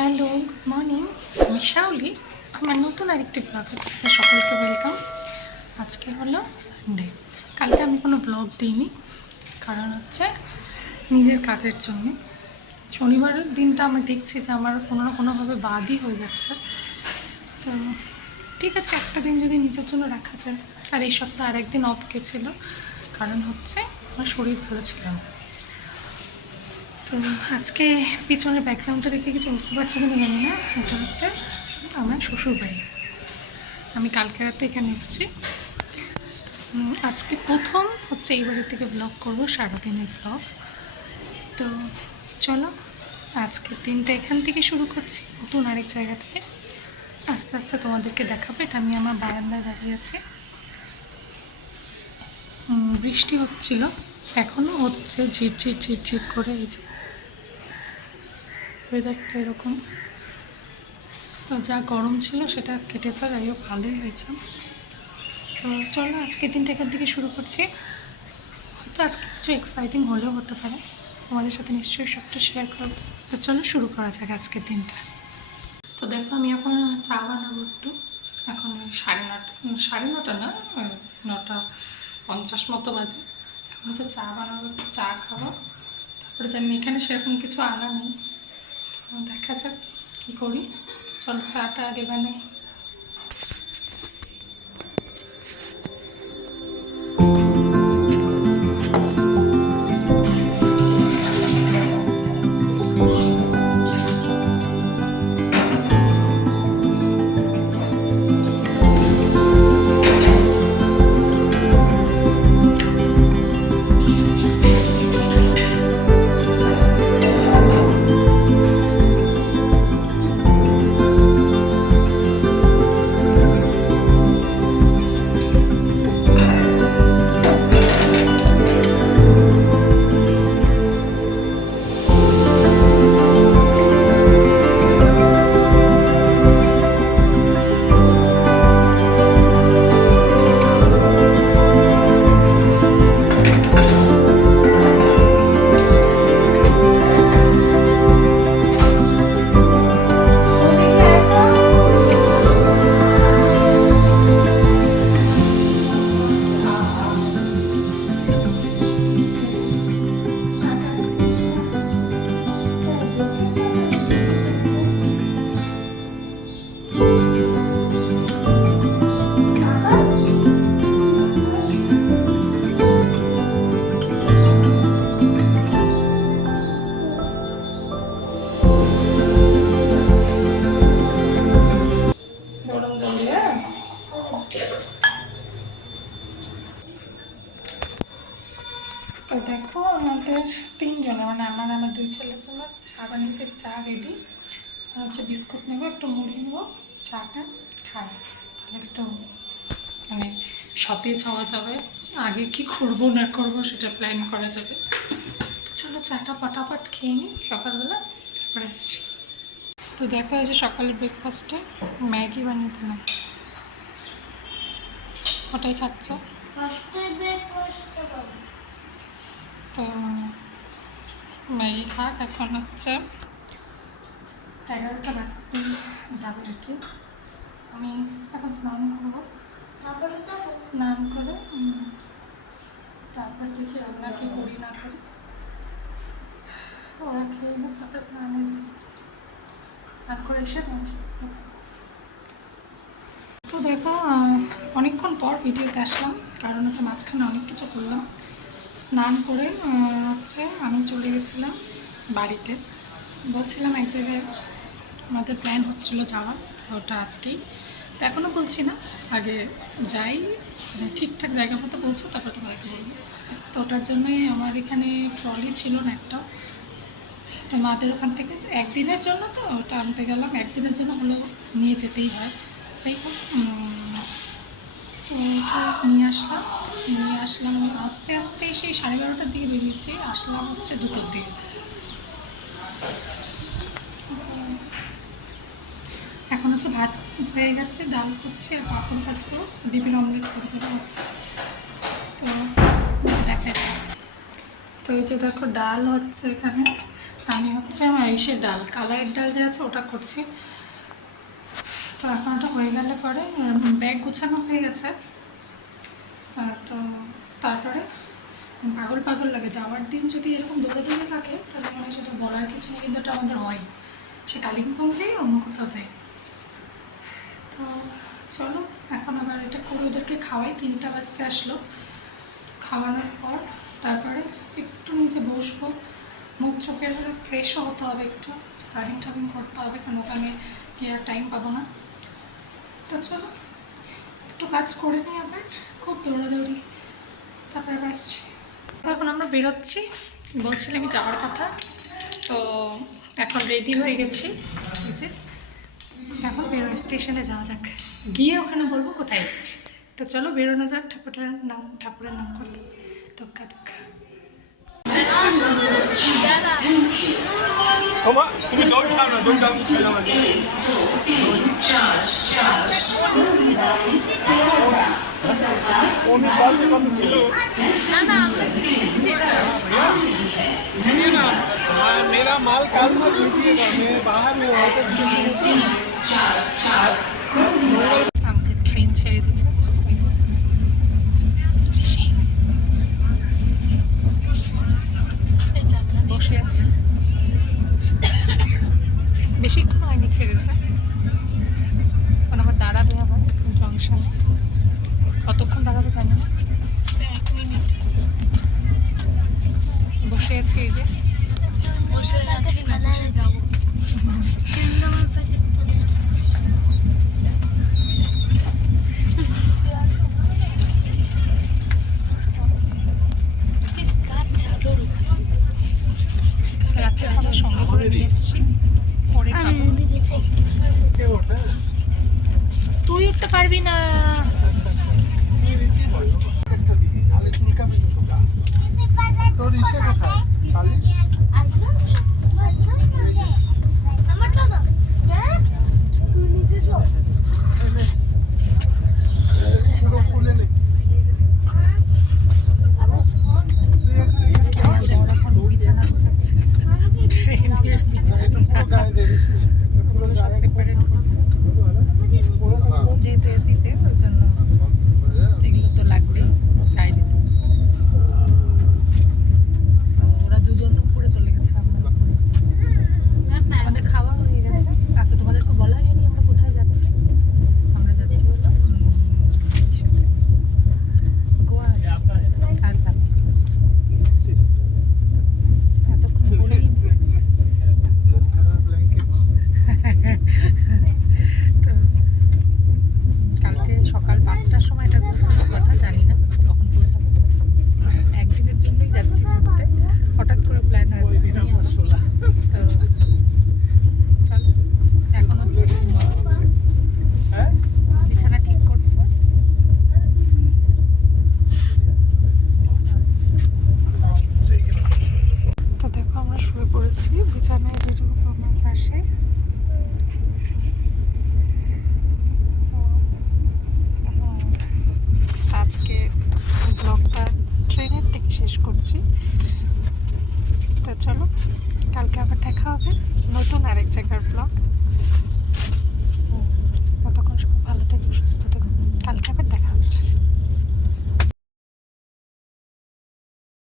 Hello, good morning. আমি শাওলি। আমার নতুন আরেকটি ব্লগে আপনাদের সকলকে ওয়েলকাম। আজকে হলো সানডে। কালকে আমি কোনো ব্লগ দিইনি, কারণ হচ্ছে নিজের কাজের জন্যে। শনিবারের দিনটা আমি দেখছি যে আমার কোনো না কোনোভাবে বাদই হয়ে যাচ্ছে। তো ঠিক আছে, একটা দিন যদি নিজের জন্য রাখা যায়। আর এই সপ্তাহে আরেকদিন অফ গেছিলো, কারণ হচ্ছে আমার শরীর ভালো ছিল না। তো আজকে পিছনের ব্যাকগ্রাউন্ডটা দেখে কিছু বুঝতে পারছি কিনা জানি না, এটা হচ্ছে আমার শ্বশুরবাড়ি। আমি কালকে রাতে এখানে এসেছি। আজকে প্রথম হচ্ছে এই বাড়ি থেকে ব্লগ করবো, সারাদিনের ব্লগ। তো চলো, আজকের দিনটা এখান থেকে শুরু করছি, নতুন আরেক জায়গা থেকে। আস্তে আস্তে তোমাদেরকে দেখাবো। এটা আমি আমার বারান্দায় দাঁড়িয়ে আছি। বৃষ্টি হচ্ছিল, এখনও হচ্ছে ঝিরঝির ঝিরঝির করে। এই যে ওয়েদারটা এরকম। তো যা গরম ছিল সেটা কেটেছে, যাই হোক ভালোই হয়েছে। তো চলো, আজকের দিনটা এখান থেকে শুরু করছি। হয়তো আজকে কিছু এক্সাইটিং হলেও হতে পারে, তোমাদের সাথে নিশ্চয়ই সবটা শেয়ার করবো। তো চলো শুরু করা যাক আজকের দিনটা। তো দেখো, আমি এখন চা বানাবো একটু। এখন 9:30, 9:30 না, 9:50 মতো বাজে। এখন হচ্ছে চা বানাবো, একটু চা খাবো। তারপরে জানি এখানে সেরকম কিছু আনা নেই, তো দেখা যাক কী করি। চলো চাটা আগে বানাই। তো দেখো, আমাদের তিনজনে, মানে আমার 2 ছেলের জন্য চা বানিয়েছে। চা রেডি। আর হচ্ছে বিস্কুট নেবো, একটু মুড়ি নেবো, চাটা খাই, তাহলে একটু মানে সতেজ হওয়া যাবে। আগে কি করবো না করবো সেটা প্ল্যান করা যাবে। চলো চাটা পটাপট খেয়ে নিই, সকালবেলা তারপরে আসছি। তো দেখো, এই যে সকালের ব্রেকফাস্টে ম্যাগি বানিয়ে দিলাম, ওটাই খাচ্ছ। তো ম্যাগি খাক। এখন হচ্ছে 11টা বাজতে যাবে আর কি। আমি এখন স্নান করবো, তারপরে স্নান করে তারপর দেখি রান্না কি করি না করি। ওরা খেয়ে নেব, তারপরে স্নানে যাই, স্নান করে এসে। তো দেখো, অনেকক্ষণ পর ভিডিওতে আসলাম, কারণ হচ্ছে মাঝখানে অনেক কিছু করলাম। স্নান করে হচ্ছে আমি চলে গেছিলাম বাড়িতে। বলছিলাম এক জায়গায় আমাদের প্ল্যান হচ্ছিলো যাওয়া, ওটা আজকেই। তো এখনও বলছি না, আগে যাই, মানে ঠিকঠাক জায়গা মতো পৌঁছো, তারপর তোমাকে বলবো। তো ওটার জন্যই আমার এখানে ট্রলি ছিল না একটা। তো মাদের ওখান থেকে একদিনের জন্য, তো ওটা আনতে গেলাম। একদিনের জন্য হলেও নিয়ে যেতেই হয়। যাই হোক, তো ওটা নিয়ে আসলাম আমি আস্তে আস্তে। সেই 12:30টার দিকে বেরিয়েছি, আসলাম হচ্ছে 2টোর দিকে। এখন হচ্ছে ভাত হয়ে গেছে, ডাল করছি আর পাপড় ভাজবো, ডিমের অমলেট করে দেওয়া হচ্ছে। তো দেখাই। তো এই যে দেখো, ডাল হচ্ছে এখানে, আমি হচ্ছে আমার ইসের ডাল, কালাইয়ের ডাল যে আছে ওটা করছি। তো এখন ওটা হয়ে গেলে পরে ব্যাগ গোছানো হয়ে গেছে। তো তারপরে পাগল পাগল লাগে, যাওয়ার দিন যদি এরকম দৌড়ে থাকে তাহলে মানে সেটা বলার কিছু নেই, কিন্তু এটা আমাদের হয়, সে কালিম্পং যাই অন্য কোথাও যাই। তো চলো এখন আবার এটা করে ওদেরকে খাওয়াই, 3টা বাজতে আসলো। খাওয়ানোর পর তারপরে একটু নিচে বসবো, মুখ চোখের ফ্রেশও হতে হবে, একটু স্টার্টিং টার্টিং করতে হবে, কারণ ওখানে গিয়ে আর টাইম পাবো না। তো চলো একটু কাজ করে নিই, আবার খুব দৌড়াদৌড়ি, তারপরে আবার আসছি। এখন আমরা বেরোচ্ছি, বলছিলাম আমি যাওয়ার কথা। তো এখন রেডি হয়ে গেছি, এই যে এখন বেরো, স্টেশনে যাওয়া যাক, গিয়ে ওখানে বলবো কোথায় যাচ্ছি। তো চলো বেরোনো যাক, ঠাকুরের নাম করলো দক্কা দক্কা। তুমি দৌড় খাও না, দৌড় मेरा माल कल मत लीजिएगा, मैं बाहर हूँ। আমাদের ট্রেন ছেড়ে দিচ্ছে, বসে আছি, বেশিক্ষণ হয়নি ছেড়েছে, এখন আবার দাঁড়াবে আবার জংশনে, কতক্ষণ দাঁড়াবে জানি না। 1 মিনিট বসে আছি, এই যে বসে আছি না, বসে যাবো। রাত্রে খাবার সঙ্গে করে নিয়ে এসেছি, পরে খাবো। তুই উঠতে পারবি না। তোর ইসে কোথায়? বিছানা গোছাচ্ছে, ট্রেনের বিছানা সব সেপারেট করছে, যেহেতু এসিতে, ওই জন্য এগুলো তো লাগবেই চাইলে। তো ওরা দুজন উপরে চলে গেছে, আমাদের খাওয়া হয়ে গেছে। আচ্ছা তোমাদেরকে বলা হয়নি আমরা কোথায় যাচ্ছি। আমরা যাচ্ছি হলো গুয়াহাটি, আসাম। এতক্ষণ বলেই তো কালকে সকাল 5টার সময় এটা পৌঁছানোর কথা, জানি না কখন পৌঁছাবো। একদিনের জন্যই যাচ্ছি ঘুরতে, হঠাৎ করে প্ল্যান হয়েছে। তো চলো এখন হচ্ছে বিছানা ঠিক করছে। তো দেখো আমরা শুয়ে পড়েছি বিছানায়, যেরকম আমার পাশে। আজকে ব্লগটা ট্রেনের থেকে শেষ করছি। তো চলো কালকে আবার দেখা হবে নতুন আরেক জায়গার ব্লগ। ততক্ষণ সবাই ভালো থেকো, সুস্থ থেকো, কালকে আবার দেখা হচ্ছে।